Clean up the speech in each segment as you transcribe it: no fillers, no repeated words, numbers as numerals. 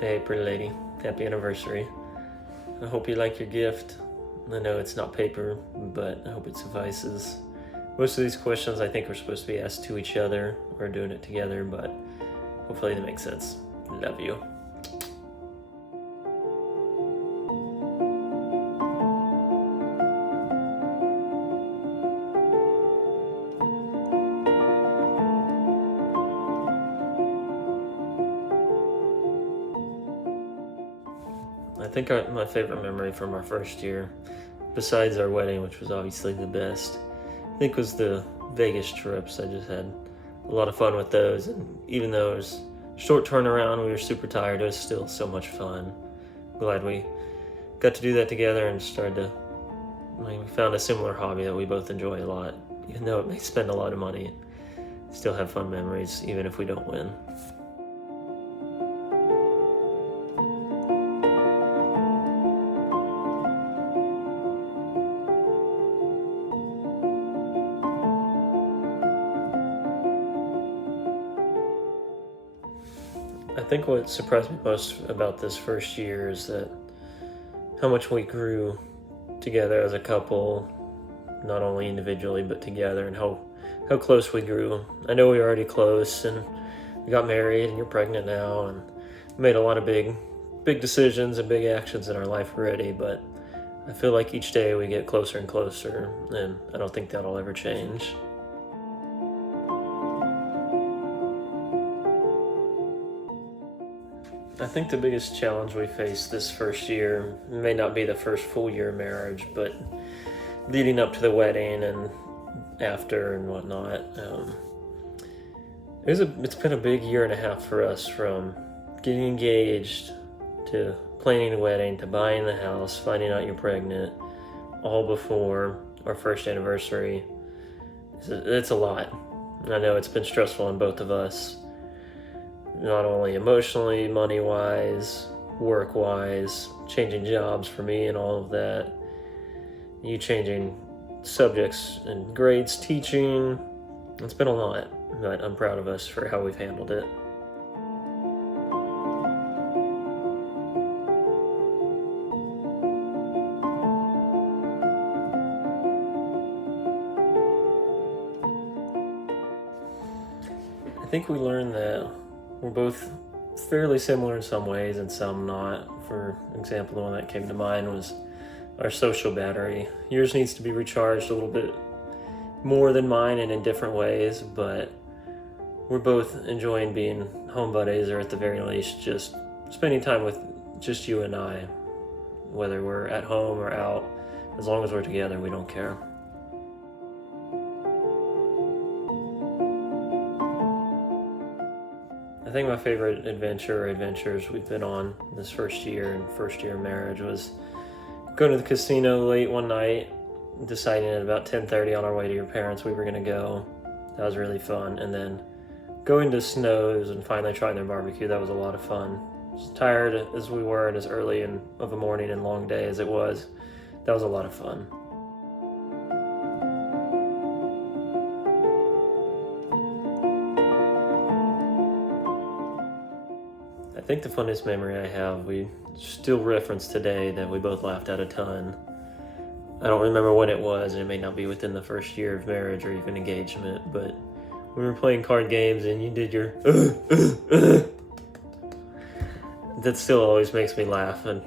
Hey, pretty lady. Happy anniversary. I hope you like your gift. I know it's not paper, but I hope it suffices. Most of these questions I think are supposed to be asked to each other. We're doing it together, but hopefully they make sense. Love you. I think my favorite memory from our first year, besides our wedding, which was obviously the best, I think was the Vegas trips. I just had a lot of fun with those, and even though it was short turnaround, we were super tired. It was still so much fun. Glad we got to do that together and started to. We found a similar hobby that we both enjoy a lot, even though it may spend a lot of money. Still have fun memories, even if we don't win. I think what surprised me most about this first year is that how much we grew together as a couple, not only individually but together, and how close we grew. I know we were already close, and we got married, and you're pregnant now, and made a lot of big decisions and big actions in our life already. But I feel like each day we get closer and closer, and I don't think that'll ever change. I think the biggest challenge we faced this first year may not be the first full year of marriage, but leading up to the wedding and after and whatnot. It's been a big year and a half for us, from getting engaged to planning a wedding to buying the house, finding out you're pregnant, all before our first anniversary. It's a lot. I know it's been stressful on both of us, not only emotionally, money wise, work wise, changing jobs for me and all of that. You changing subjects and grades, teaching. It's been a lot, but I'm proud of us for how we've handled it. I think we learned that we're both fairly similar in some ways and some not. For example, the one that came to mind was our social battery. Yours needs to be recharged a little bit more than mine and in different ways, but we're both enjoying being home buddies, or at the very least just spending time with just you and I. Whether we're at home or out, as long as we're together, we don't care. I think my favorite adventure or adventures we've been on this first year and first year of marriage was going to the casino late one night, deciding at about 10:30 on our way to your parents we were going to go. That was really fun. And then going to Snow's and finally trying their barbecue. That was a lot of fun. As tired as we were and as early of a morning and long day as it was, that was a lot of fun. I think the funniest memory I have, we still reference today, that we both laughed at a ton. I don't remember when it was, and it may not be within the first year of marriage or even engagement, but we were playing card games and you did your that still always makes me laugh, and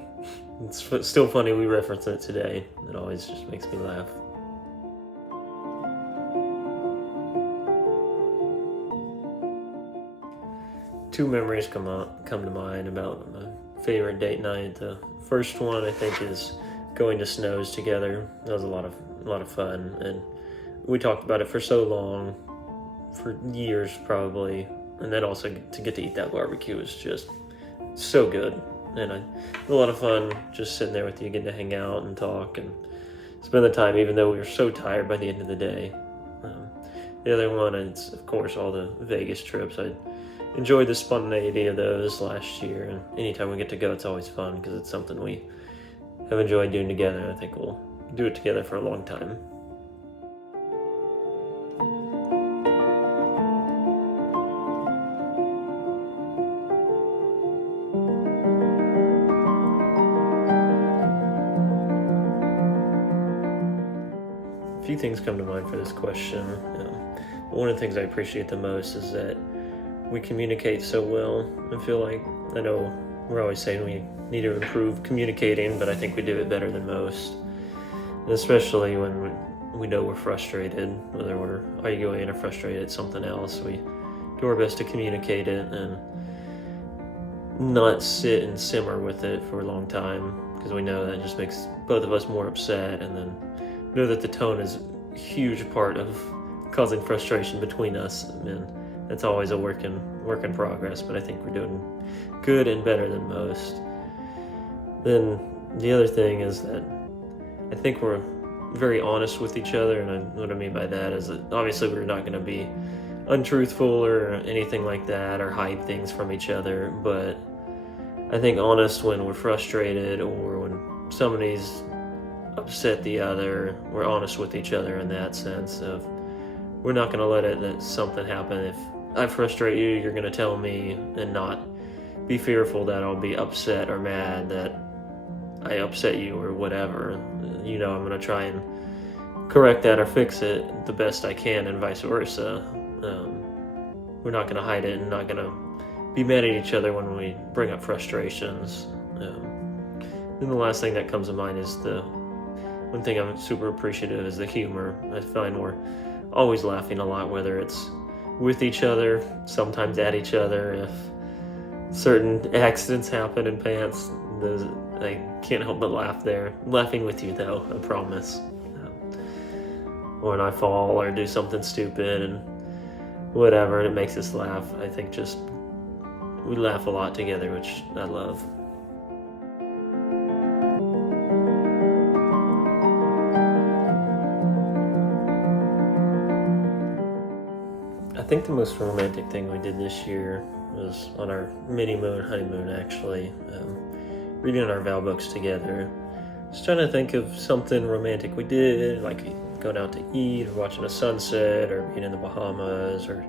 it's still funny we reference it today. It always just makes me laugh. Two memories come to mind about my favorite date night. The first one I think is going to Snow's together. That was a lot of fun, and we talked about it for so long, for years probably. And then also to get to eat that barbecue was just so good, and a lot of fun just sitting there with you, getting to hang out and talk and spend the time, even though we were so tired by the end of the day. The other one is, of course, all the Vegas trips. I enjoyed the spontaneity of those last year, and anytime we get to go, it's always fun because it's something we have enjoyed doing together, and I think we'll do it together for a long time. things come to mind for this question. One of the things I appreciate the most is that we communicate so well. I know we're always saying we need to improve communicating, but I think we do it better than most. And especially when we know we're frustrated, whether we're arguing or frustrated at something else, we do our best to communicate it and not sit and simmer with it for a long time, because we know that just makes both of us more upset, and then know that the tone is a huge part of causing frustration between us. And that's always a work in progress, but I think we're doing good and better than most. Then the other thing is that I think we're very honest with each other, and what I mean by that is that obviously we're not going to be untruthful or anything like that or hide things from each other, but I think honest when we're frustrated or when somebody's upset the other, we're honest with each other in that sense of we're not going to let that something happen. If I frustrate you, you're going to tell me, and not be fearful that I'll be upset or mad that I upset you or whatever. I'm going to try and correct that or fix it the best I can, and vice versa. We're not going to hide it and not going to be mad at each other when we bring up frustrations. And the last thing that comes to mind is one thing I'm super appreciative is the humor. I find we're always laughing a lot, whether it's with each other, sometimes at each other. If certain accidents happen in pants, I can't help but laugh there. I'm laughing with you though, I promise. Or when I fall or do something stupid and whatever, and it makes us laugh. I think we laugh a lot together, which I love. I think the most romantic thing we did this year was on our mini-moon honeymoon, actually. Reading our vow books together. Just trying to think of something romantic we did, like going out to eat or watching a sunset or being in the Bahamas or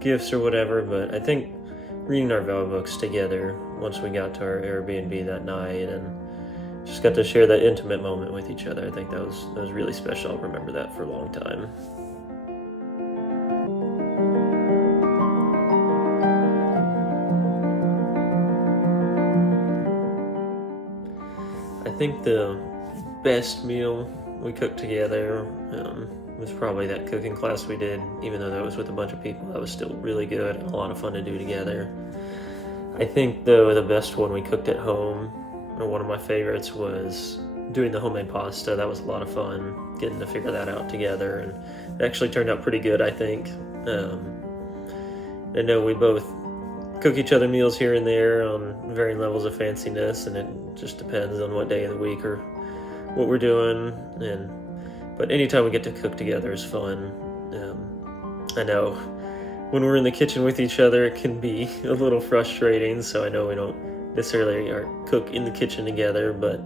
gifts or whatever. But I think reading our vow books together once we got to our Airbnb that night and just got to share that intimate moment with each other, I think that was really special. I'll remember that for a long time. I think the best meal we cooked together was probably that cooking class we did. Even though that was with a bunch of people, that was still really good and a lot of fun to do together. I think though the best one we cooked at home, or one of my favorites, was doing the homemade pasta. That was a lot of fun, getting to figure that out together, and it actually turned out pretty good, I think. I know we both cook each other meals here and there on varying levels of fanciness, and it just depends on what day of the week or what we're doing. But anytime we get to cook together is fun. I know when we're in the kitchen with each other, it can be a little frustrating, so I know we don't necessarily cook in the kitchen together, but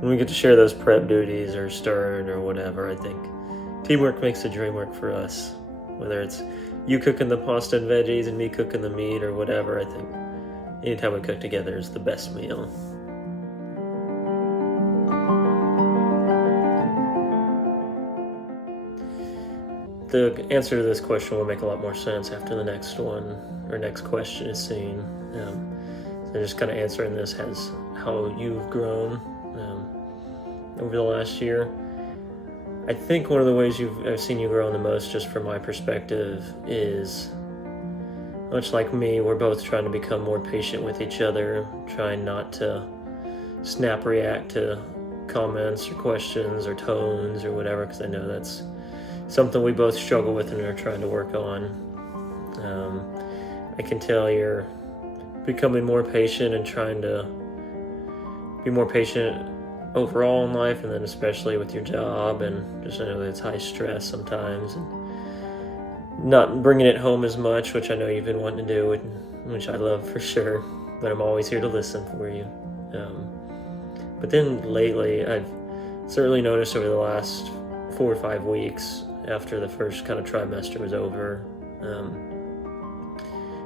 when we get to share those prep duties or stirring or whatever, I think teamwork makes the dream work for us. Whether it's you cooking the pasta and veggies and me cooking the meat or whatever, I think anytime we cook together is the best meal. The answer to this question will make a lot more sense after the next one, or next question is seen. So just kind of answering this as how you've grown over the last year. I think one of the ways I've seen you grow the most, just from my perspective, is much like me, we're both trying to become more patient with each other, trying not to snap react to comments or questions or tones or whatever, because I know that's something we both struggle with and are trying to work on. I can tell you're becoming more patient and trying to be more patient overall in life, and then especially with your job, and just I know that it's high stress sometimes, and not bringing it home as much, which I know you've been wanting to do, which I love for sure, but I'm always here to listen for you. But then lately, I've certainly noticed over the last 4 or 5 weeks after the first kind of trimester was over,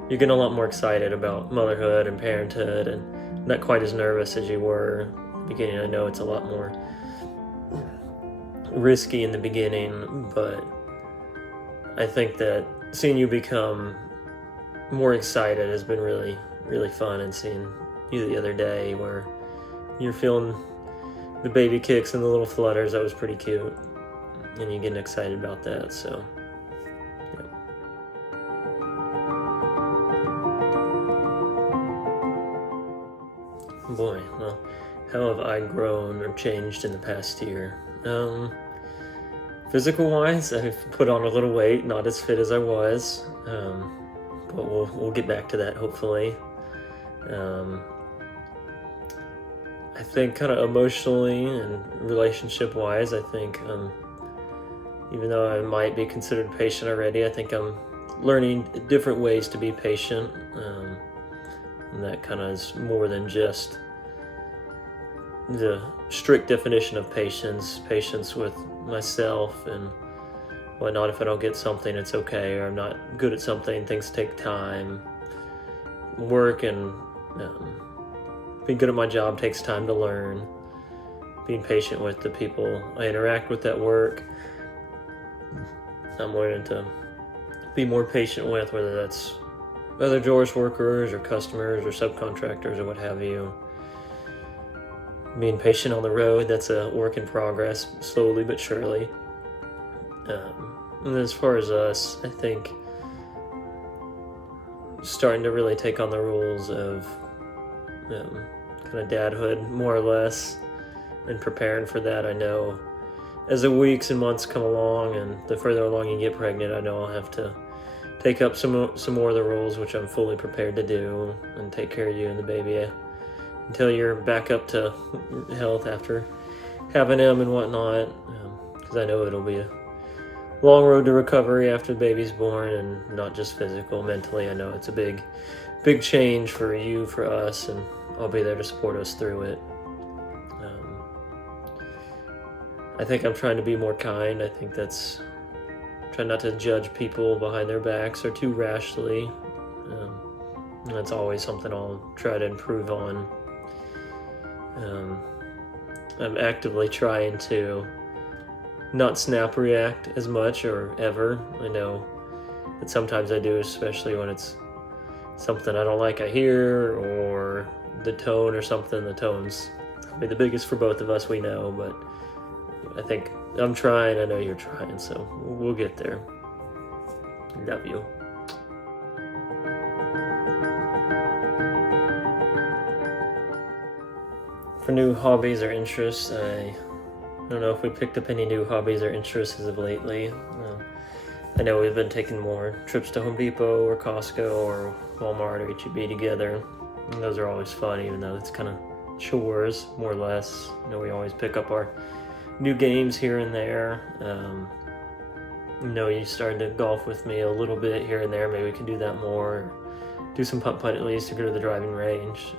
you're getting a lot more excited about motherhood and parenthood, and not quite as nervous as you were at the beginning. I know it's a lot more risky in the beginning, but I think that seeing you become more excited has been really, really fun. And seeing you the other day where you're feeling the baby kicks and the little flutters, that was pretty cute. And you getting excited about that, so yeah. Boy, well, how have I grown or changed in the past year? Physical wise, I've put on a little weight, not as fit as I was, but we'll get back to that hopefully. I think kind of emotionally and relationship wise, I think even though I might be considered patient already, I think I'm learning different ways to be patient, and that kind of is more than just the strict definition of patience with myself and whatnot. If I don't get something, it's okay, or I'm not good at something, things take time. Work and being good at my job takes time to learn. Being patient with the people I interact with at work, I'm learning to be more patient with, whether that's other doors workers or customers or subcontractors or what have you. Being patient on the road, that's a work in progress, slowly but surely. And as far as us, I think starting to really take on the rules of kind of dadhood, more or less, and preparing for that. I know as the weeks and months come along and the further along you get pregnant, I know I'll have to take up some more of the roles, which I'm fully prepared to do, and take care of you and the baby until you're back up to health after having him and whatnot, because I know it'll be a long road to recovery after the baby's born, and not just physical, mentally. I know it's a big change for you, for us, and I'll be there to support us through it. I think I'm trying to be more kind. I think that's trying not to judge people behind their backs or too rashly. That's always something I'll try to improve on. I'm actively trying to not snap react as much or ever. I know that sometimes I do, especially when it's something I don't like I hear, or the tone or something. The tone's probably the biggest for both of us, we know, but I think I'm trying. I know you're trying, so we'll get there. Love you. For new hobbies or interests, I don't know if we picked up any new hobbies or interests as of lately. I know we've been taking more trips to Home Depot or Costco or Walmart or H-E-B together. And those are always fun, even though it's kind of chores, more or less. We always pick up our new games here and there. You started to golf with me a little bit here and there. Maybe we can do that more. Do some putt-putt at least, to go to the driving range.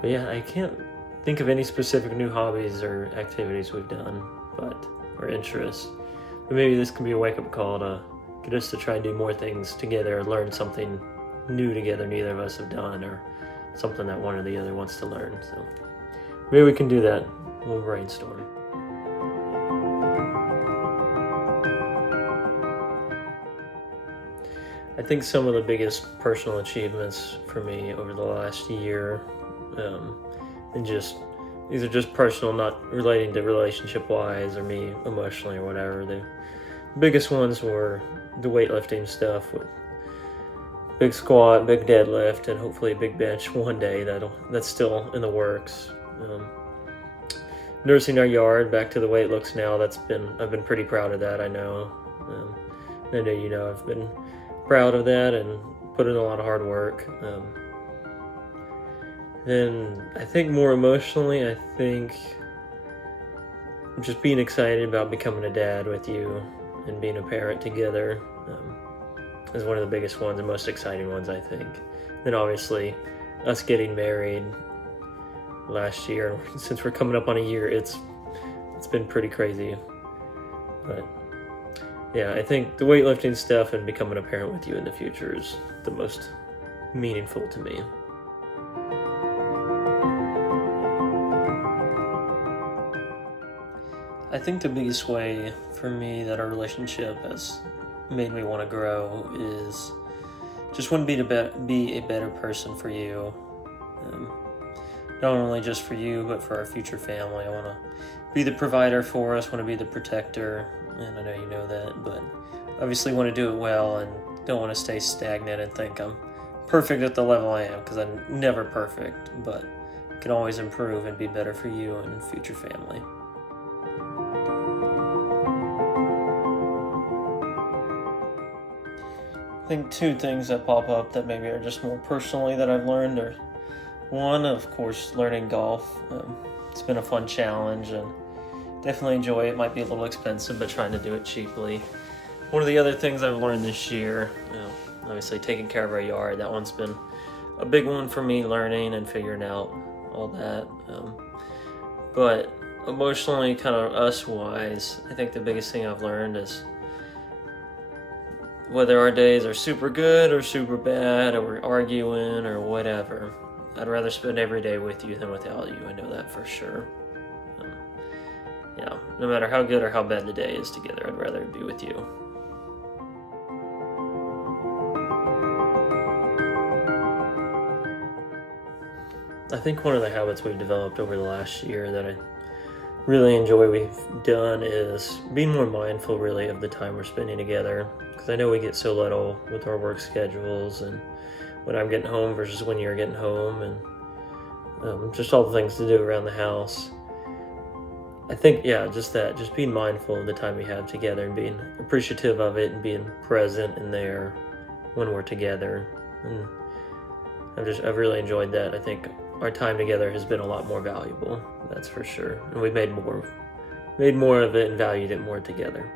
But yeah, I can't think of any specific new hobbies or activities we've done, or interests. But maybe this can be a wake-up call to get us to try and do more things together, or learn something new together neither of us have done, or something that one or the other wants to learn. So maybe we can do that. We'll brainstorm. I think some of the biggest personal achievements for me over the last year, and these are just personal, not relating to relationship-wise or me emotionally or whatever. The biggest ones were the weightlifting stuff, with big squat, big deadlift, and hopefully a big bench one day. That's still in the works. Nursing our yard back to the way it looks now, I've been pretty proud of that. I know. I know I've been proud of that and put in a lot of hard work. Then I think more emotionally, I think just being excited about becoming a dad with you and being a parent together is one of the biggest ones and most exciting ones, I think. Then obviously us getting married last year, since we're coming up on a year, it's been pretty crazy. But yeah, I think the weightlifting stuff and becoming a parent with you in the future is the most meaningful to me. I think the biggest way for me that our relationship has made me want to grow is just want to be a better person for you. Um, Not only just for you, but for our future family. I want to be the provider for us, want to be the protector, and I know you know that, but obviously want to do it well and don't want to stay stagnant and think I'm perfect at the level I am, because I'm never perfect, but can always improve and be better for you and future family. I think two things that pop up that maybe are just more personally that I've learned are one, of course, learning golf. It's been a fun challenge and definitely enjoy it. Might be a little expensive, but trying to do it cheaply. One of the other things I've learned this year, obviously taking care of our yard, that one's been a big one for me, learning and figuring out all that. But emotionally, kind of us-wise, I think the biggest thing I've learned is whether our days are super good or super bad, or we're arguing or whatever, I'd rather spend every day with you than without you. I know that for sure. No matter how good or how bad the day is together, I'd rather be with you. I think one of the habits we've developed over the last year that I really enjoy we've done is being more mindful really of the time we're spending together, because I know we get so little with our work schedules and when I'm getting home versus when you're getting home, and just all the things to do around the house. I think, just being mindful of the time we have together and being appreciative of it and being present and there when we're together. And I've really enjoyed that. I think our time together has been a lot more valuable, that's for sure. And we've made more of it and valued it more together.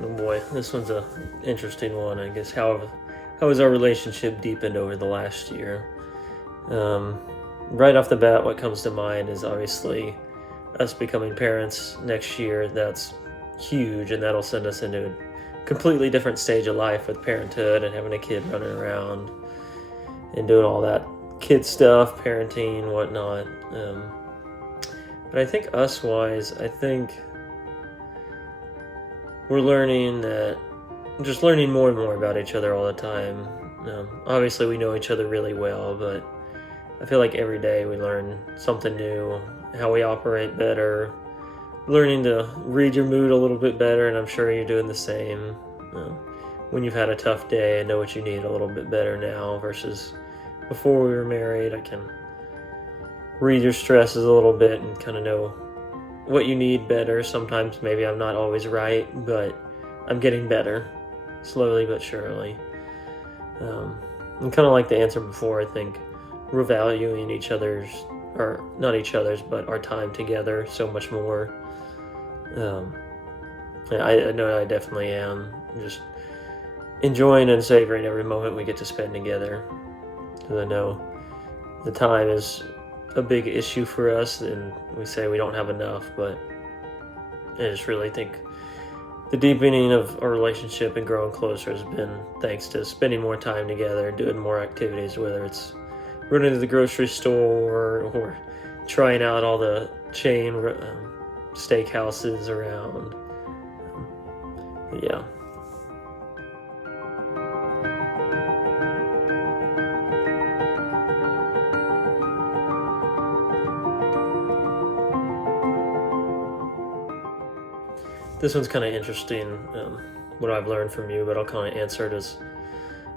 Oh boy, this one's an interesting one. I guess how has our relationship deepened over the last year? Right off the bat, what comes to mind is obviously us becoming parents next year. That's huge, and that'll send us into a completely different stage of life with parenthood and having a kid running around and doing all that kid stuff, parenting, whatnot. But I think us-wise, I think we're learning more and more about each other all the time. Obviously, we know each other really well, but I feel like every day we learn something new, how we operate better, learning to read your mood a little bit better, and I'm sure you're doing the same. When you've had a tough day, I know what you need a little bit better now versus before we were married. I can read your stresses a little bit and kind of know what you need better. Sometimes maybe I'm not always right, but I'm getting better, slowly but surely. And kind of like the answer before, I think we're valuing but our time together so much more. I know I definitely am just enjoying and savoring every moment we get to spend together, because I know the time is a big issue for us, and we say we don't have enough, but I just really think the deepening of our relationship and growing closer has been thanks to spending more time together, doing more activities, whether it's running to the grocery store or trying out all the chain steakhouses around. Yeah. This one's kind of interesting, what I've learned from you, but I'll kind of answer it as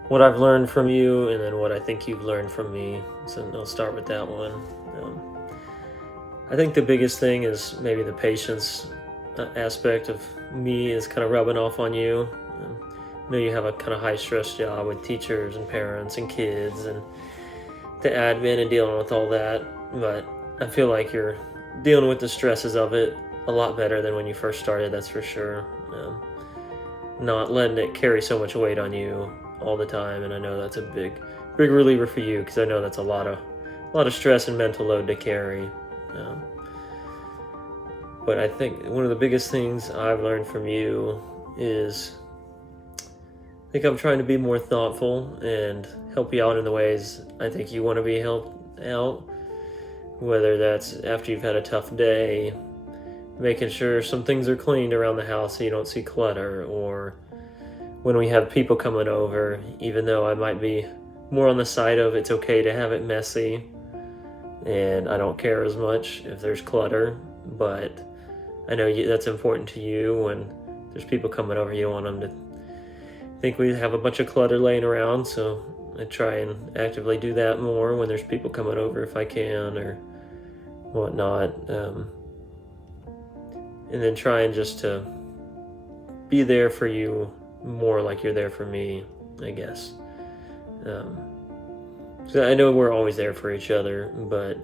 what I've learned from you and then what I think you've learned from me. So I'll start with that one. I think the biggest thing is maybe the patience aspect of me is kind of rubbing off on you. I know you have a kind of high stress job with teachers and parents and kids and the admin and dealing with all that, but I feel like you're dealing with the stresses of it a lot better than when you first started, that's for sure. Not letting it carry so much weight on you all the time, and I know that's a big reliever for you, because I know that's a lot of stress and mental load to carry. But I think one of the biggest things I've learned from you is think I'm trying to be more thoughtful and help you out in the ways I think you want to be helped out. Whether that's after you've had a tough day, making sure some things are cleaned around the house so you don't see clutter, or when we have people coming over, even though I might be more on the side of it's okay to have it messy and I don't care as much if there's clutter, but I know that's important to you. When there's people coming over, you want them to think we have a bunch of clutter laying around, so I try and actively do that more when there's people coming over if I can, or whatnot. And then trying just to be there for you more like you're there for me, I guess. So I know we're always there for each other, but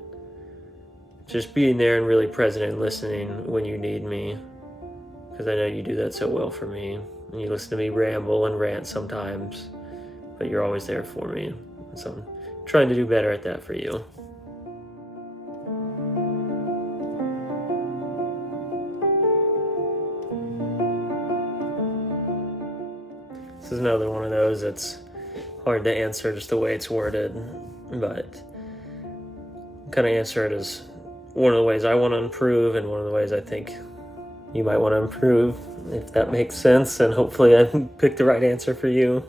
just being there and really present and listening when you need me, because I know you do that so well for me. And you listen to me ramble and rant sometimes, but you're always there for me. So I'm trying to do better at that for you. This is another one of those that's hard to answer just the way it's worded, but kind of answer it as one of the ways I want to improve and one of the ways I think you might want to improve, if that makes sense, and hopefully I picked the right answer for you.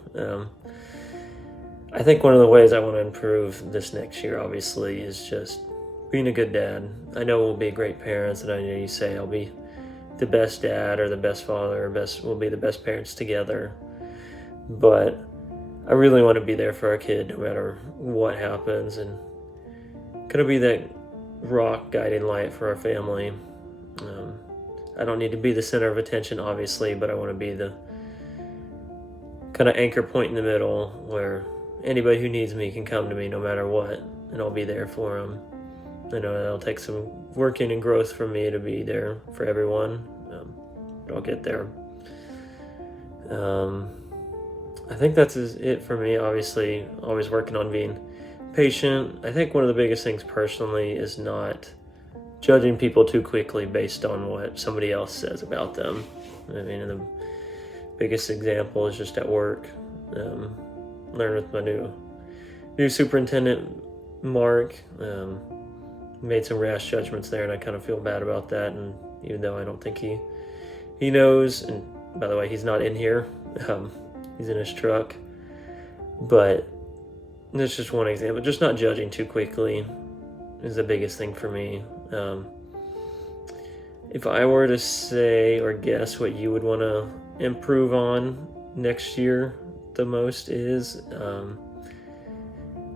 I think one of the ways I want to improve this next year, obviously, is just being a good dad. I know we'll be great parents, and I know you say I'll be the best dad or the best father, or we'll be the best parents together, but I really want to be there for our kid no matter what happens, and kind of be that rock guiding light for our family. I don't need to be the center of attention, obviously, but I want to be the kind of anchor point in the middle where anybody who needs me can come to me no matter what, and I'll be there for them. I know that'll take some working and growth for me to be there for everyone, but I'll get there. I think that's it for me. Obviously, always working on being patient. I think one of the biggest things personally is not judging people too quickly based on what somebody else says about them. I mean, and the biggest example is just at work. Learned with my new superintendent, Mark. Made some rash judgments there, and I kind of feel bad about that. And even though I don't think he knows, and by the way, he's not in here. He's in his truck. But that's just one example. Just not judging too quickly is the biggest thing for me. If I were to say or guess what you would want to improve on next year the most is,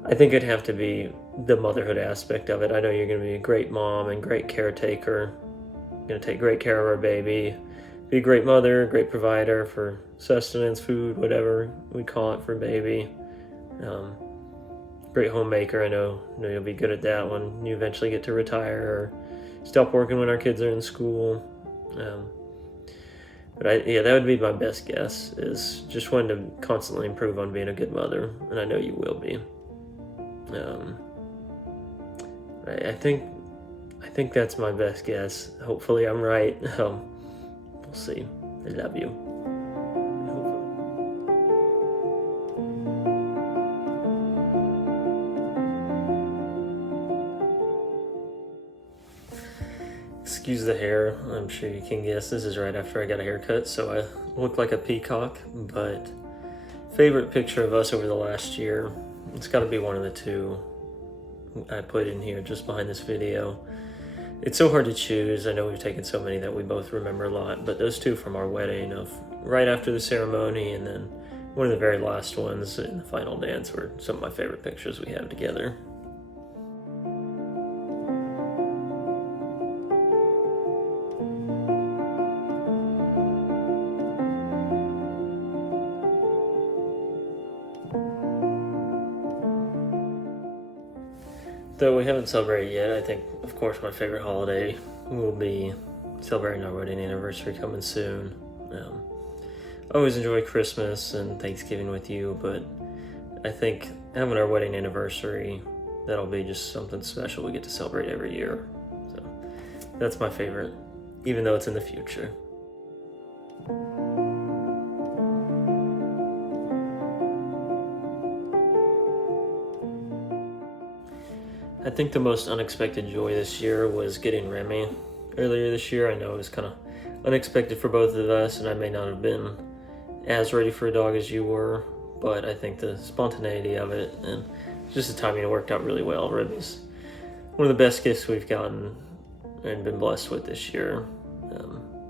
I think it'd have to be the motherhood aspect of it. I know you're going to be a great mom and great caretaker. You're going to take great care of our baby. Be a great mother, great provider for sustenance, food, whatever we call it for baby. Great homemaker. I know you'll be good at that when you eventually get to retire or stop working when our kids are in school. But that would be my best guess, is just wanting to constantly improve on being a good mother, and I know you will be. I think that's my best guess. Hopefully I'm right. We'll see. I love you. Excuse the hair. I'm sure you can guess this is right after I got a haircut, so I look like a peacock. But favorite picture of us over the last year, it's got to be one of the two I put in here just behind this video. It's so hard to choose. I know we've taken so many that we both remember a lot, but those two from our wedding, of right after the ceremony, and then one of the very last ones in the final dance, were some of my favorite pictures we have together. Though we haven't celebrated yet, I think, of course, my favorite holiday will be celebrating our wedding anniversary coming soon. I always enjoy Christmas and Thanksgiving with you, but I think having our wedding anniversary, that'll be just something special we get to celebrate every year. So that's my favorite, even though it's in the future. I think the most unexpected joy this year was getting Remy earlier this year. I know it was kind of unexpected for both of us, and I may not have been as ready for a dog as you were, but I think the spontaneity of it and just the timing, it worked out really well. Remy's one of the best gifts we've gotten and been blessed with this year,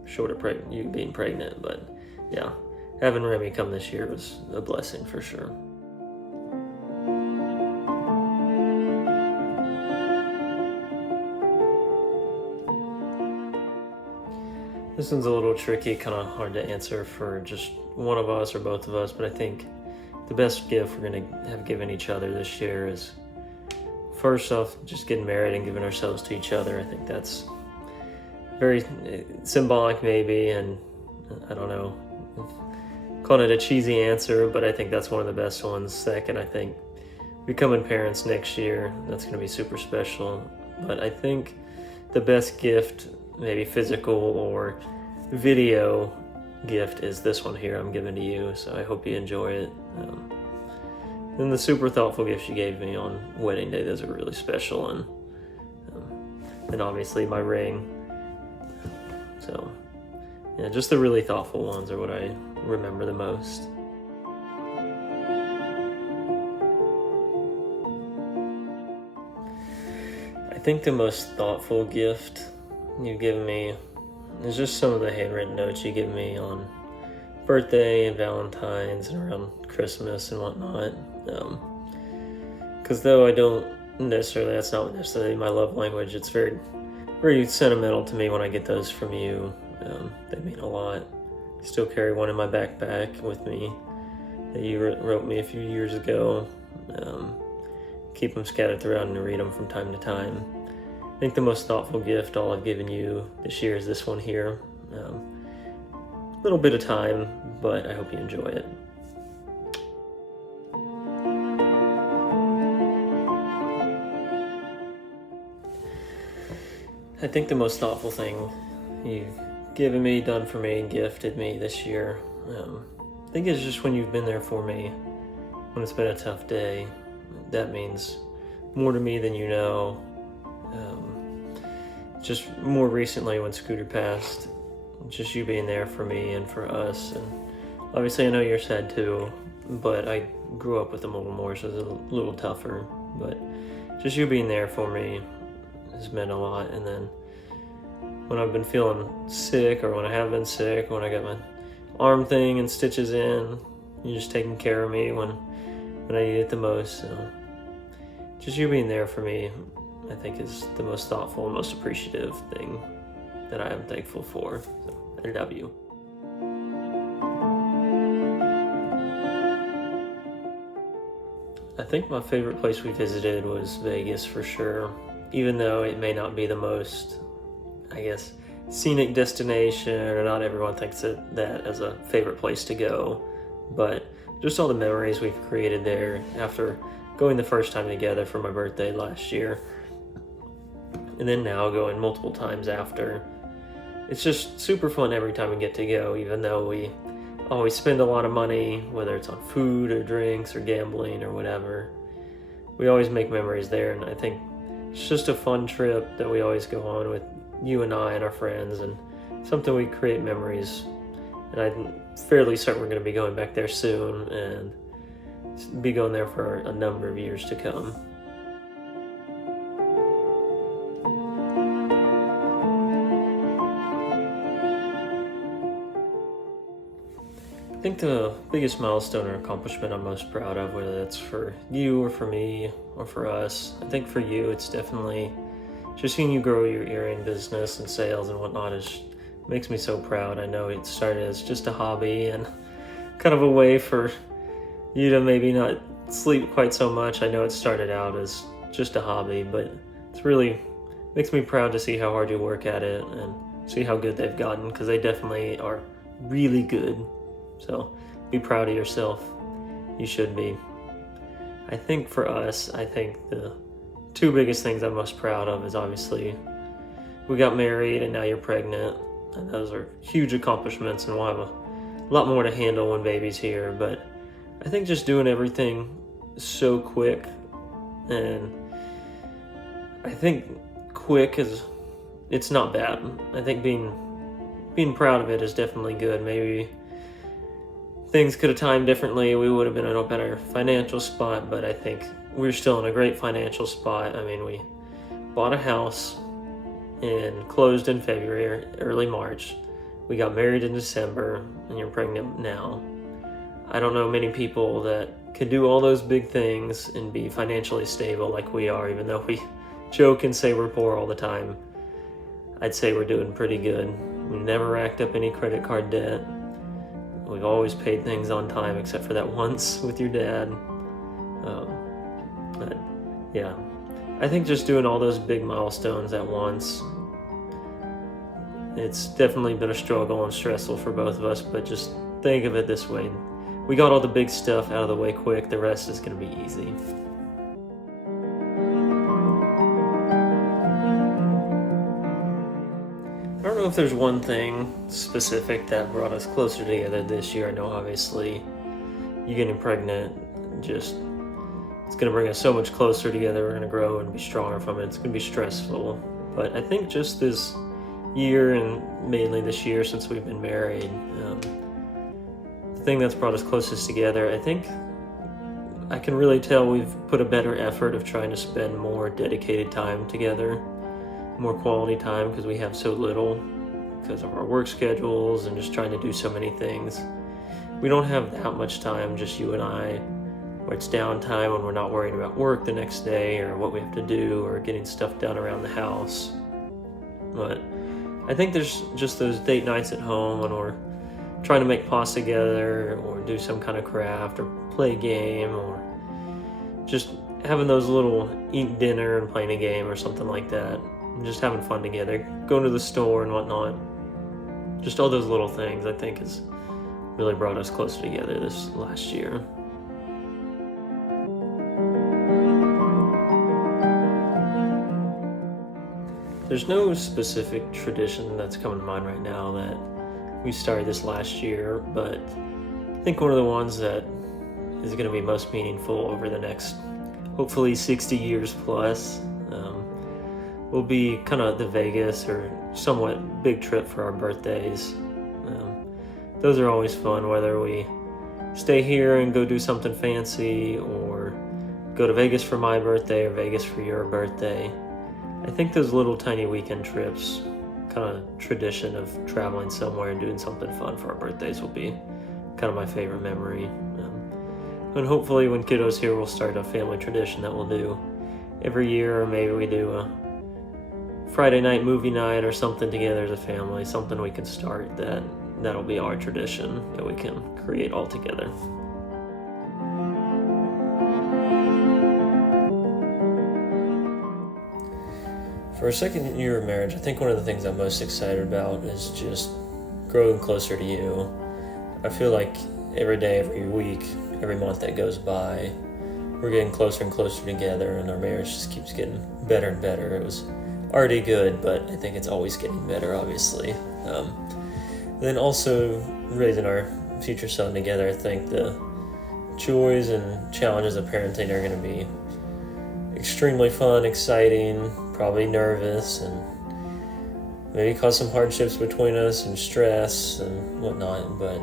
short of you being pregnant, but yeah, having Remy come this year was a blessing for sure. This one's a little tricky, kind of hard to answer for just one of us or both of us, but I think the best gift we're going to have given each other this year is, first off, just getting married and giving ourselves to each other. I think that's very symbolic maybe, and I don't know, calling it a cheesy answer, but I think that's one of the best ones. Second, I think becoming parents next year, that's going to be super special. But I think the best gift, maybe physical or video gift, is this one here I'm giving to you, so I hope you enjoy it. And the super thoughtful gifts you gave me on wedding day, those are really special, and obviously my ring. So yeah, just the really thoughtful ones are what I remember the most. I think the most thoughtful gift you've given me is just some of the handwritten notes you give me on birthday and Valentine's and around Christmas and whatnot. Because though I don't necessarily, that's not necessarily my love language, it's very, very sentimental to me when I get those from you. They mean a lot. I still carry one in my backpack with me that you wrote me a few years ago. Keep them scattered throughout and read them from time to time. I think the most thoughtful gift all I've given you this year is this one here. A little bit of time, but I hope you enjoy it. I think the most thoughtful thing you've given me, done for me, gifted me this year, I think it's just when you've been there for me when it's been a tough day. That means more to me than you know. Just more recently when Scooter passed, just you being there for me and for us. And obviously I know you're sad too, but I grew up with him a little more, so it's a little tougher. But just you being there for me has meant a lot. And then when I've been feeling sick, or when I have been sick, when I got my arm thing and stitches in, you're just taking care of me when I need it the most. So just you being there for me, I think, is the most thoughtful and most appreciative thing that I am thankful for. So I love you. I think my favorite place we visited was Vegas for sure. Even though it may not be the most, I guess, scenic destination, or not everyone thinks of that as a favorite place to go, but just all the memories we've created there after going the first time together for my birthday last year, and then now going multiple times after. It's just super fun every time we get to go, even though we always spend a lot of money, whether it's on food or drinks or gambling or whatever. We always make memories there, and I think it's just a fun trip that we always go on with you and I and our friends, and something we create memories. And I'm fairly certain we're going to be going back there soon and be going there for a number of years to come. I think the biggest milestone or accomplishment I'm most proud of, whether that's for you or for me or for us, I think for you it's definitely just seeing you grow your earring business and sales and whatnot makes me so proud. I know it started as just a hobby and kind of a way for you to maybe not sleep quite so much. I know it started out as just a hobby, but it's really makes me proud to see how hard you work at it and see how good they've gotten, because they definitely are really good. So be proud of yourself. You should be. I think for us, I think the two biggest things I'm most proud of is obviously we got married and now you're pregnant. And those are huge accomplishments, and we'll have a lot more to handle when baby's here. But I think just doing everything so quick and I think quick is, it's not bad. I think being proud of it is definitely good. Maybe things could have timed differently. We would have been in a better financial spot, but I think we're still in a great financial spot. I mean, we bought a house and closed in February, early March. We got married in December, and you're pregnant now. I don't know many people that could do all those big things and be financially stable like we are, even though we joke and say we're poor all the time. I'd say we're doing pretty good. We never racked up any credit card debt. We've always paid things on time, except for that once with your dad. But yeah, I think just doing all those big milestones at once, it's definitely been a struggle and stressful for both of us, but just think of it this way. We got all the big stuff out of the way quick, the rest is going to be easy. I don't know if there's one thing specific that brought us closer together this year. I know obviously you getting pregnant, just, it's going to bring us so much closer together. We're going to grow and be stronger from it. It's going to be stressful. But I think just this year, and mainly this year since we've been married, the thing that's brought us closest together, I think I can really tell we've put a better effort of trying to spend more dedicated time together, more quality time, because we have so little because of our work schedules and just trying to do so many things. We don't have that much time, just you and I, where it's downtime when we're not worried about work the next day or what we have to do or getting stuff done around the house. But I think there's just those date nights at home when we're trying to make pasta together or do some kind of craft or play a game, or just having those little eat dinner and playing a game or something like that, and just having fun together, going to the store and whatnot. Just all those little things I think has really brought us closer together this last year. There's no specific tradition that's coming to mind right now that we started this last year, but I think one of the ones that is going to be most meaningful over the next, hopefully 60 years plus, will be kind of the Vegas or somewhat big trip for our birthdays. Those are always fun, whether we stay here and go do something fancy or go to Vegas for my birthday or Vegas for your birthday. I think those little tiny weekend trips, kind of tradition of traveling somewhere and doing something fun for our birthdays, will be kind of my favorite memory. And hopefully when kiddo's here, we'll start a family tradition that we'll do every year, or maybe we do a Friday night movie night or something together as a family, something we can start that'll be our tradition that we can create all together. For our second year of marriage, I think one of the things I'm most excited about is just growing closer to you. I feel like every day, every week, every month that goes by, we're getting closer and closer together, and our marriage just keeps getting better and better. It was already good, but I think it's always getting better, obviously. Then also raising our future son together, I think the joys and challenges of parenting are going to be extremely fun, exciting, probably nervous, and maybe cause some hardships between us and stress and whatnot, but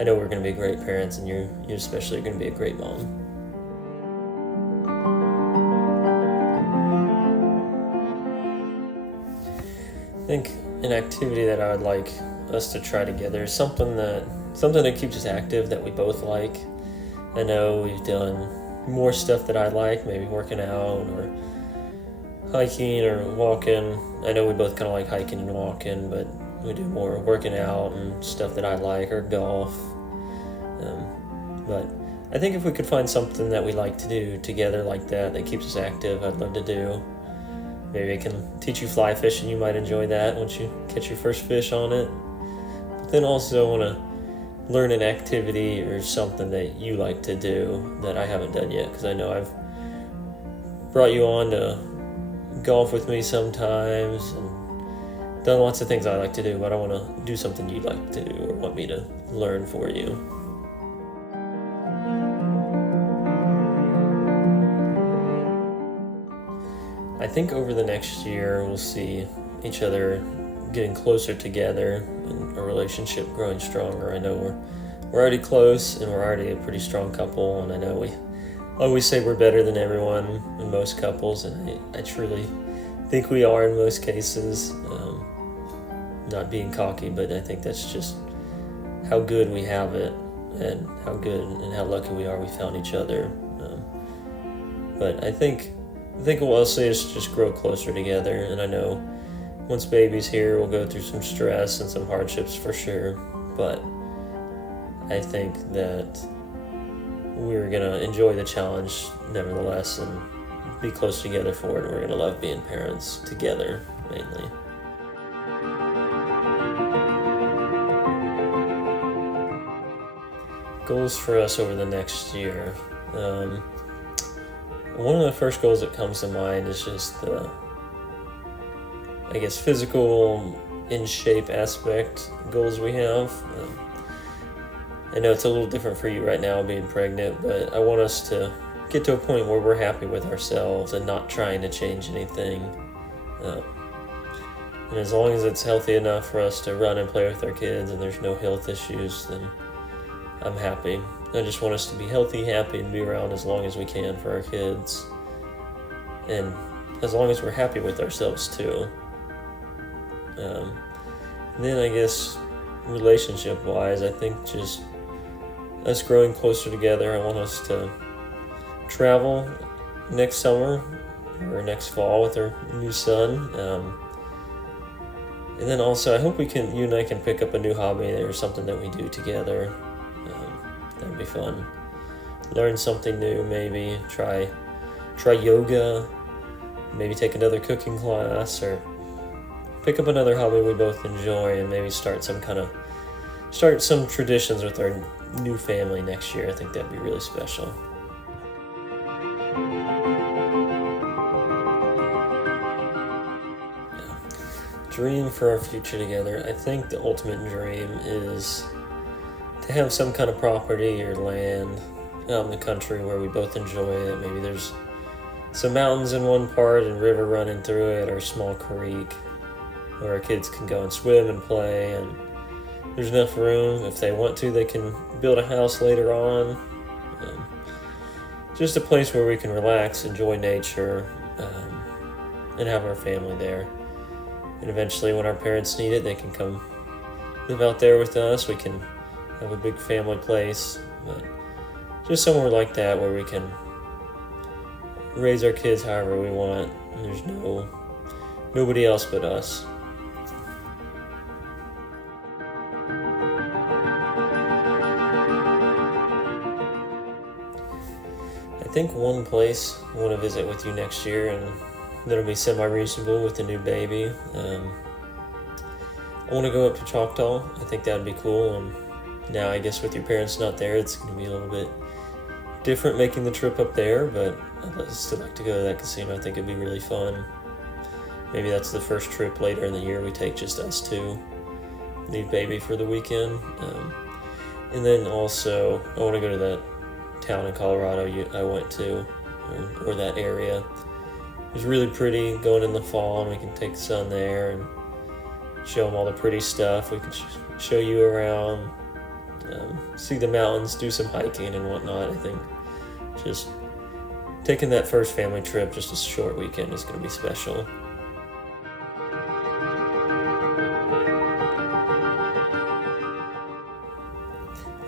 I know we're going to be great parents, and you especially are going to be a great mom. I think an activity that I would like us to try together is something that keeps us active, that we both like. I know we've done more stuff that I like, maybe working out or hiking or walking. I know we both kind of like hiking and walking, but we do more working out and stuff that I like, or golf. But I think if we could find something that we like to do together like that keeps us active, I'd love to do. Maybe I can teach you fly fishing. You might enjoy that once you catch your first fish on it. But then also want to learn an activity or something that you like to do that I haven't done yet, because I know I've brought you on to golf with me sometimes and done lots of things I like to do, but I want to do something you like to do or want me to learn for you. I think over the next year we'll see each other getting closer together and our relationship growing stronger. I know we're already close and we're already a pretty strong couple, and I know we always say we're better than everyone in most couples, and I truly think we are in most cases. Not being cocky, but I think that's just how good we have it, and how good and how lucky we are we found each other. But I think what I'll say is just grow closer together. And I know once baby's here, we'll go through some stress and some hardships for sure. But I think that we're gonna enjoy the challenge nevertheless, and be close together for it. And we're gonna love being parents together mainly. Goals for us over the next year. One of the first goals that comes to mind is just the, I guess, physical in shape aspect goals we have. I know it's a little different for you right now being pregnant, but I want us to get to a point where we're happy with ourselves and not trying to change anything. And as long as it's healthy enough for us to run and play with our kids and there's no health issues, then I'm happy. I just want us to be healthy, happy, and be around as long as we can for our kids. And as long as we're happy with ourselves too. Then I guess relationship-wise, I think just us growing closer together. I want us to travel next summer or next fall with our new son. And then also, I hope you and I can pick up a new hobby or something that we do together. That'd be fun. Learn something new, maybe try yoga, maybe take another cooking class, or pick up another hobby we both enjoy, and maybe start some traditions with our new family next year. I think that'd be really special. Dream for our future together. I think the ultimate dream is to have some kind of property or land out in the country where we both enjoy it. Maybe there's some mountains in one part and river running through it, or a small creek where our kids can go and swim and play, and there's enough room. If they want to, they can build a house later on. Just a place where we can relax, enjoy nature, and have our family there. And eventually, when our parents need it, they can come live out there with us. We can have a big family place, but just somewhere like that where we can raise our kids however we want, and there's nobody else but us. I think one place I want to visit with you next year, and that'll be semi-reasonable with the new baby. I want to go up to Choctaw. I think that'd be cool. Now, I guess with your parents not there, it's going to be a little bit different making the trip up there, but I'd still like to go to that casino. I think it'd be really fun. Maybe that's the first trip later in the year we take just us two. Leave baby for the weekend. And then also, I want to go to that town in Colorado I went to, or that area. It was really pretty going in the fall, and we can take the son there and show them all the pretty stuff. We can show you around, see the mountains, do some hiking and whatnot. I think just taking that first family trip, just a short weekend, is going to be special.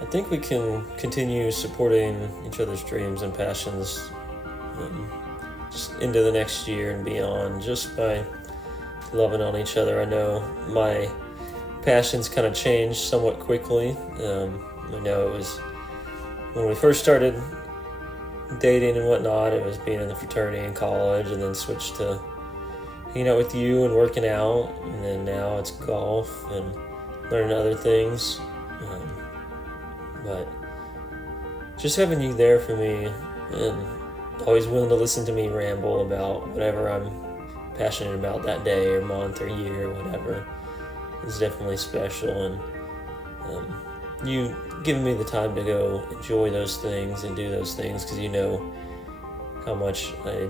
I think we can continue supporting each other's dreams and passions just into the next year and beyond, just by loving on each other. I know my passions kind of changed somewhat quickly. I know it was when we first started dating and whatnot, it was being in the fraternity in college, and then switched to hanging out with you and working out, and then now it's golf and learning other things. But just having you there for me, and always willing to listen to me ramble about whatever I'm passionate about that day or month or year or whatever, is definitely special. And you giving me the time to go enjoy those things and do those things, because you know how much I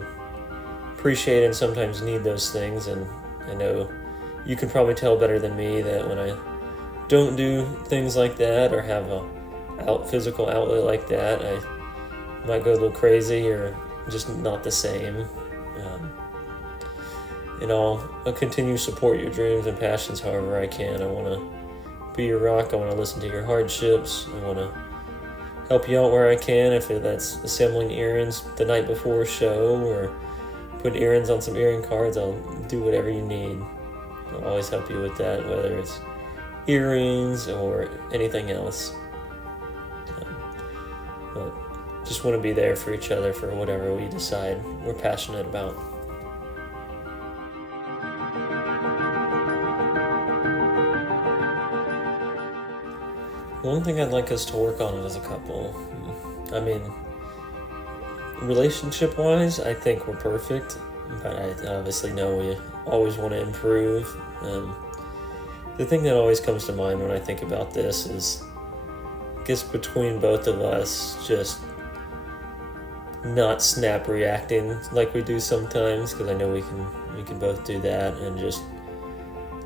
appreciate and sometimes need those things. And I know you can probably tell better than me that when I don't do things like that or have a physical outlet like that, I might go a little crazy or just not the same. And I'll continue to support your dreams and passions however I can. I want to be your rock. I want to listen to your hardships. I want to help you out where I can, if that's assembling earrings the night before a show or putting earrings on some earring cards. I'll do whatever you need. I'll always help you with that, whether it's earrings or anything else. But just want to be there for each other for whatever we decide we're passionate about. One thing I'd like us to work on as a couple, I mean, relationship-wise, I think we're perfect, but I obviously know we always want to improve. The thing that always comes to mind when I think about this is, I guess between both of us, just not snap reacting like we do sometimes, because I know we can both do that, and just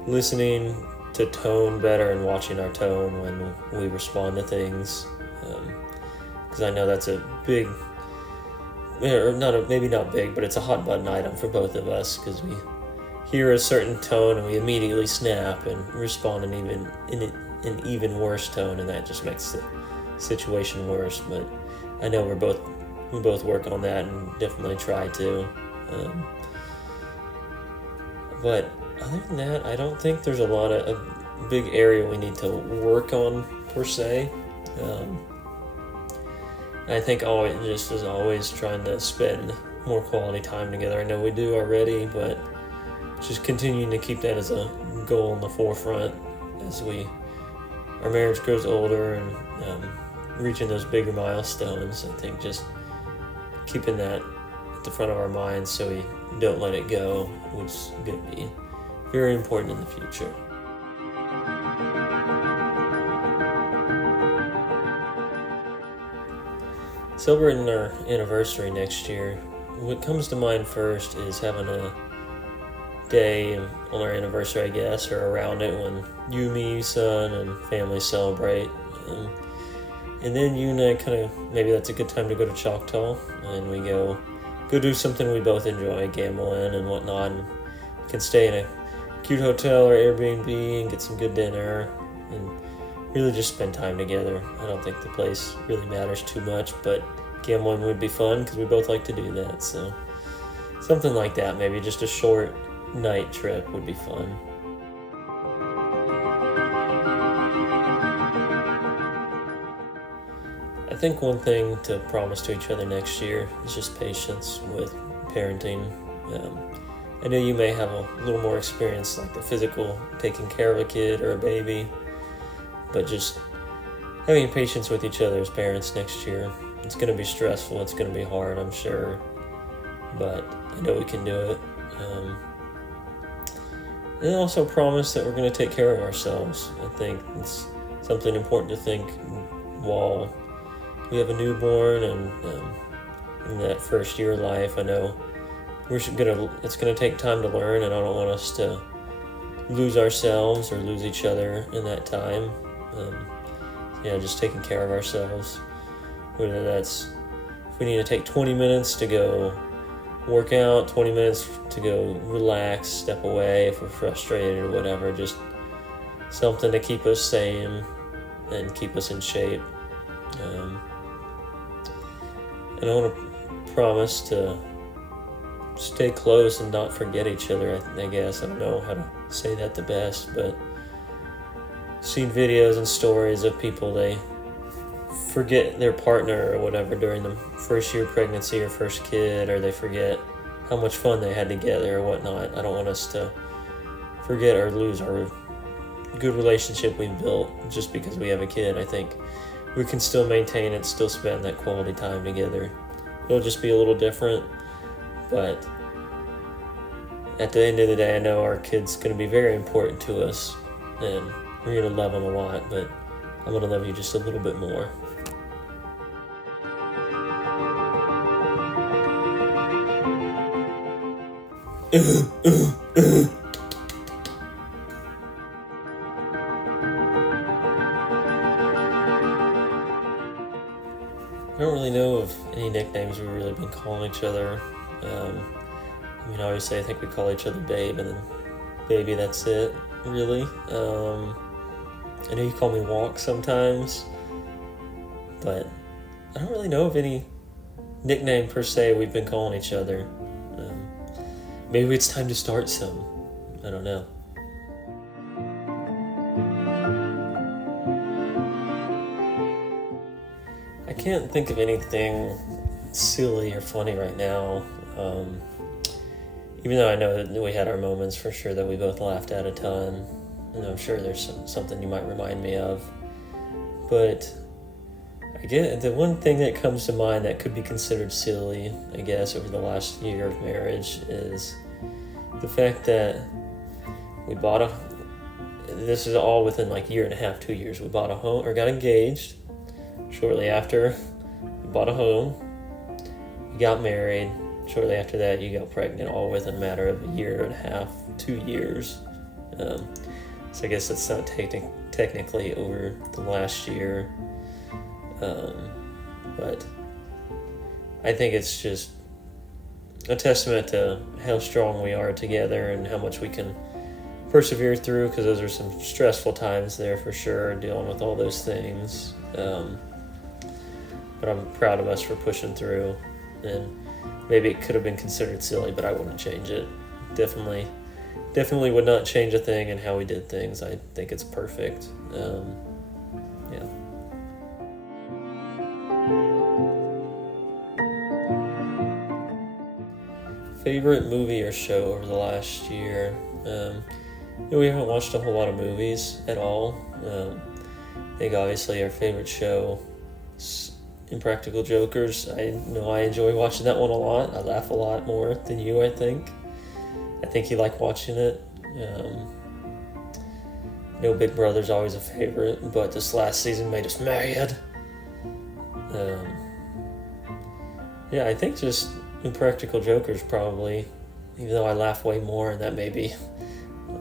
listening to tone better and watching our tone when we respond to things, because I know that's a big, or maybe not big, but it's a hot button item for both of us, because we hear a certain tone and we immediately snap and respond in an even worse tone, and that just makes the situation worse. But I know we both work on that and definitely try to. But other than that, I don't think there's a big area we need to work on per se. I think always trying to spend more quality time together. I know we do already, but just continuing to keep that as a goal in the forefront as our marriage grows older and reaching those bigger milestones. I think just keeping that at the front of our minds so we don't let it go, which is going to be very important in the future. Celebrating our anniversary next year, what comes to mind first is having a day on our anniversary, I guess, or around it, when you, me, son, and family celebrate. And then you and I maybe that's a good time to go to Choctaw, and we go do something we both enjoy, gambling and whatnot, and can stay in a cute hotel or Airbnb and get some good dinner and really just spend time together. I don't think the place really matters too much, but gambling would be fun because we both like to do that. So something like that, maybe just a short night trip would be fun. I think one thing to promise to each other next year is just patience with parenting. I know you may have a little more experience, like the physical taking care of a kid or a baby, but just having patience with each other as parents next year. It's going to be stressful, it's going to be hard, I'm sure, but I know we can do it. And also promise that we're going to take care of ourselves. I think it's something important to think while we have a newborn and in that first year of life. I know it's going to take time to learn, and I don't want us to lose ourselves or lose each other in that time. Just taking care of ourselves. Whether that's, if we need to take 20 minutes to go work out, 20 minutes to go relax, step away if we're frustrated or whatever, just something to keep us sane and keep us in shape. And I want to promise to stay close and not forget each other, I guess. I don't know how to say that the best, but seen videos and stories of people, they forget their partner or whatever during the first year of pregnancy or first kid, or they forget how much fun they had together or whatnot. I don't want us to forget or lose our good relationship we've built just because we have a kid. I think we can still maintain it, still spend that quality time together. It'll just be a little different, but at the end of the day, I know our kid's going to be very important to us, and we're going to love them a lot, but I'm going to love you just a little bit more. I don't really know of any nicknames we've really been calling each other. Obviously, I think we call each other Babe, and then Baby, that's it, really. I know you call me Walk sometimes, but I don't really know of any nickname per se we've been calling each other. Maybe it's time to start some. I don't know. I can't think of anything silly or funny right now. Even though I know that we had our moments for sure that we both laughed at a ton. And I'm sure there's something you might remind me of. But I get the one thing that comes to mind that could be considered silly, I guess, over the last year of marriage is the fact that we bought this is all within like a year and a half, 2 years. We bought a home, or got engaged. Shortly after, we bought a home. We got married. Shortly after that, you got pregnant, all within a matter of a year and a half, 2 years. So I guess it's not technically over the last year. But I think it's just a testament to how strong we are together and how much we can persevere through, because those are some stressful times there for sure, dealing with all those things. But I'm proud of us for pushing through, and maybe it could have been considered silly, but I wouldn't change it. Definitely would not change a thing in how we did things. I think it's perfect. Yeah. Favorite movie or show over the last year? We haven't watched a whole lot of movies at all. I think obviously our favorite show is Impractical Jokers. I know I enjoy watching that one a lot. I laugh a lot more than you, I think. I think you like watching it. No, Big Brother's always a favorite, but this last season made us mad. Yeah, I think just Impractical Jokers probably, even though I laugh way more, and that maybe,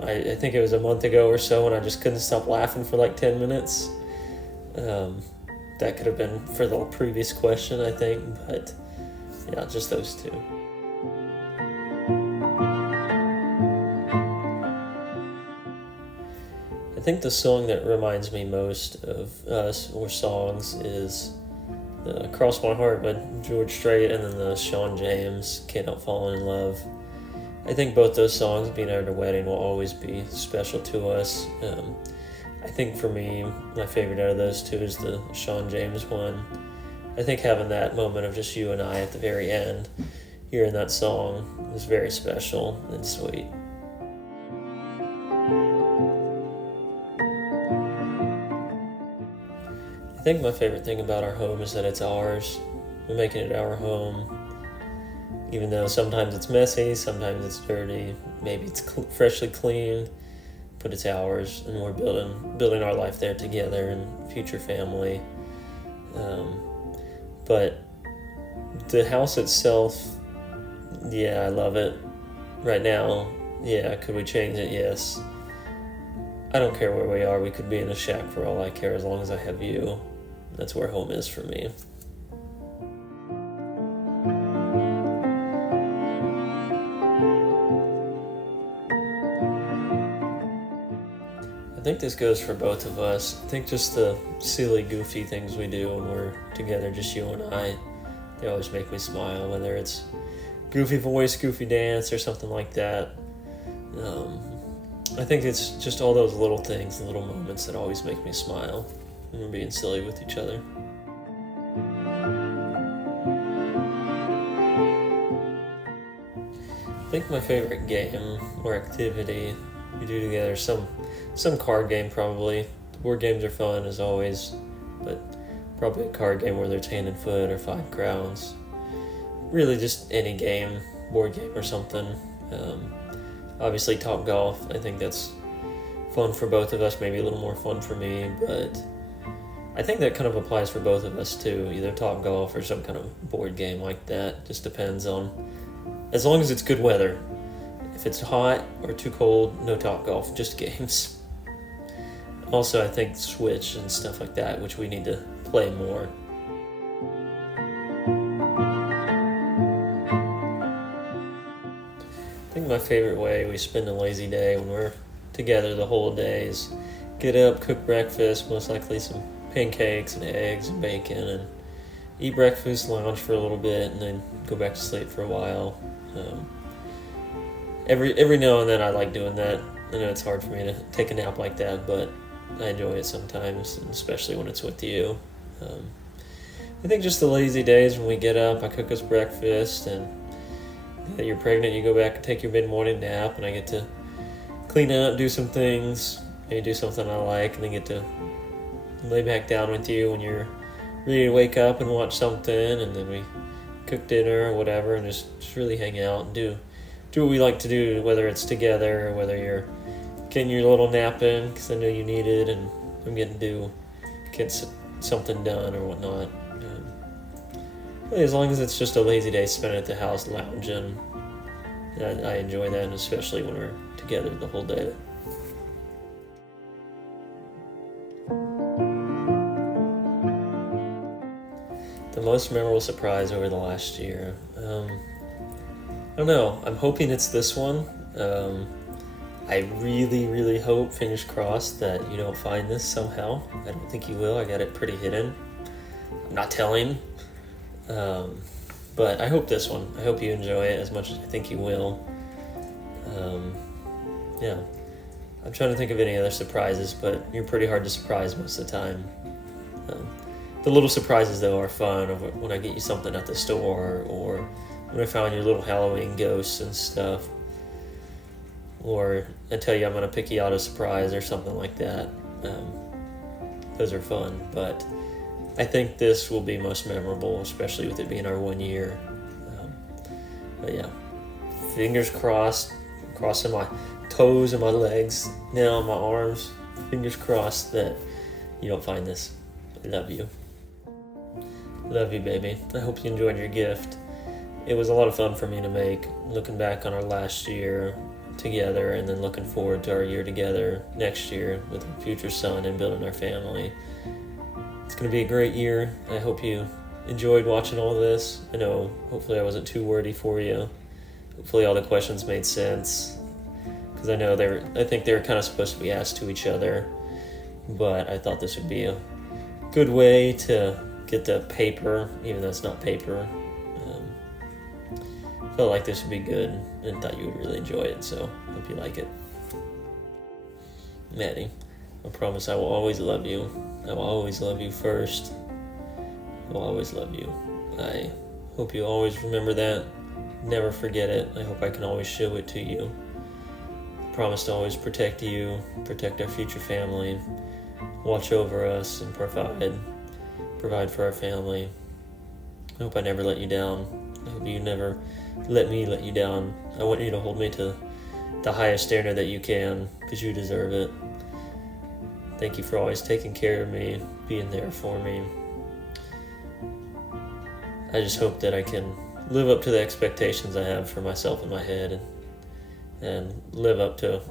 I think it was a month ago or so, and I just couldn't stop laughing for like 10 minutes. That could have been for the previous question, I think, but yeah, just those two. I think the song that reminds me most of us, or songs, is the Cross My Heart by George Strait, and then the Sean James Can't Help Falling in Love. I think both those songs, being at our wedding, will always be special to us. I think for me, my favorite out of those two is the Sean James one. I think having that moment of just you and I at the very end, hearing that song, is very special and sweet. I think my favorite thing about our home is that it's ours. We're making it our home. Even though sometimes it's messy, sometimes it's dirty, maybe it's freshly cleaned, but it's ours, and we're building our life there together and future family. But the house itself, yeah, I love it. Right now, yeah, could we change it? Yes. I don't care where we are. We could be in a shack for all I care, as long as I have you. That's where home is for me. I think this goes for both of us. I think just the silly, goofy things we do when we're together, just you and I, they always make me smile, whether it's goofy voice, goofy dance, or something like that. I think it's just all those little things, the little moments that always make me smile when we're being silly with each other. I think my favorite game or activity we do together, some card game probably. Board games are fun as always, but probably a card game, whether it's Hand and Foot or Five Crowns. Really just any game, board game or something. Obviously Top Golf, I think that's fun for both of us, maybe a little more fun for me, but I think that kind of applies for both of us too, either Top Golf or some kind of board game like that. Just depends on, as long as it's good weather. If it's hot or too cold, no top golf, just games. Also, I think Switch and stuff like that, which we need to play more. I think my favorite way we spend a lazy day when we're together the whole day is get up, cook breakfast, most likely some pancakes and eggs and bacon, and eat breakfast, lounge for a little bit, and then go back to sleep for a while. Every now and then I like doing that. I know it's hard for me to take a nap like that, but I enjoy it sometimes, and especially when it's with you. I think just the lazy days when we get up, I cook us breakfast, and you're pregnant, you go back and take your mid-morning nap, and I get to clean up, do some things, maybe do something I like, and then get to lay back down with you when you're ready to wake up and watch something, and then we cook dinner or whatever, and just really hang out and do what we like to do, whether it's together or whether you're getting your little nap in because I know you need it, and I'm getting to get something done or whatnot. As long as it's just a lazy day spent at the house lounging, I enjoy that, and especially when we're together the whole day. The most memorable surprise over the last year. I don't know. I'm hoping it's this one. I really, really hope, fingers crossed, that you don't find this somehow. I don't think you will. I got it pretty hidden. I'm not telling. But I hope this one. I hope you enjoy it as much as I think you will. Yeah. I'm trying to think of any other surprises, but you're pretty hard to surprise most of the time. The little surprises, though, are fun. When I get you something at the store, or when I found your little Halloween ghosts and stuff, or I tell you I'm going to pick you out a surprise or something like that. Those are fun, but I think this will be most memorable, especially with it being our 1 year. But yeah, fingers crossed, crossing my toes and my legs, now on my arms, fingers crossed that you don't find this. I love you. Love you, baby. I hope you enjoyed your gift. It was a lot of fun for me to make, looking back on our last year together, and then looking forward to our year together next year with our future son and building our family. It's going to be a great year. I hope you enjoyed watching all this. I know, hopefully I wasn't too wordy for you. Hopefully all the questions made sense, because I know I think they were kind of supposed to be asked to each other, but I thought this would be a good way to get the paper, even though it's not paper. Felt like this would be good and thought you would really enjoy it, so hope you like it. Maddie, I promise I will always love you. I will always love you first. I will always love you. I hope you always remember that. Never forget it. I hope I can always show it to you. I promise to always protect you, protect our future family, watch over us, and provide for our family. I hope I never let you down. I hope you never let me let you down. I want you to hold me to the highest standard that you can, because you deserve it. Thank you for always taking care of me, being there for me. I just hope that I can live up to the expectations I have for myself in my head, and live up to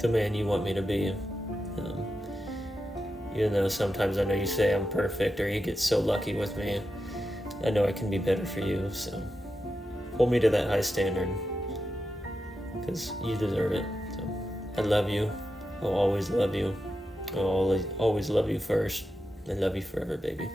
the man you want me to be. Even though sometimes I know you say I'm perfect, or you get so lucky with me, I know I can be better for you, so hold me to that high standard, because you deserve it. So I love you. I'll always love you. I'll always love you first. I love you forever, baby.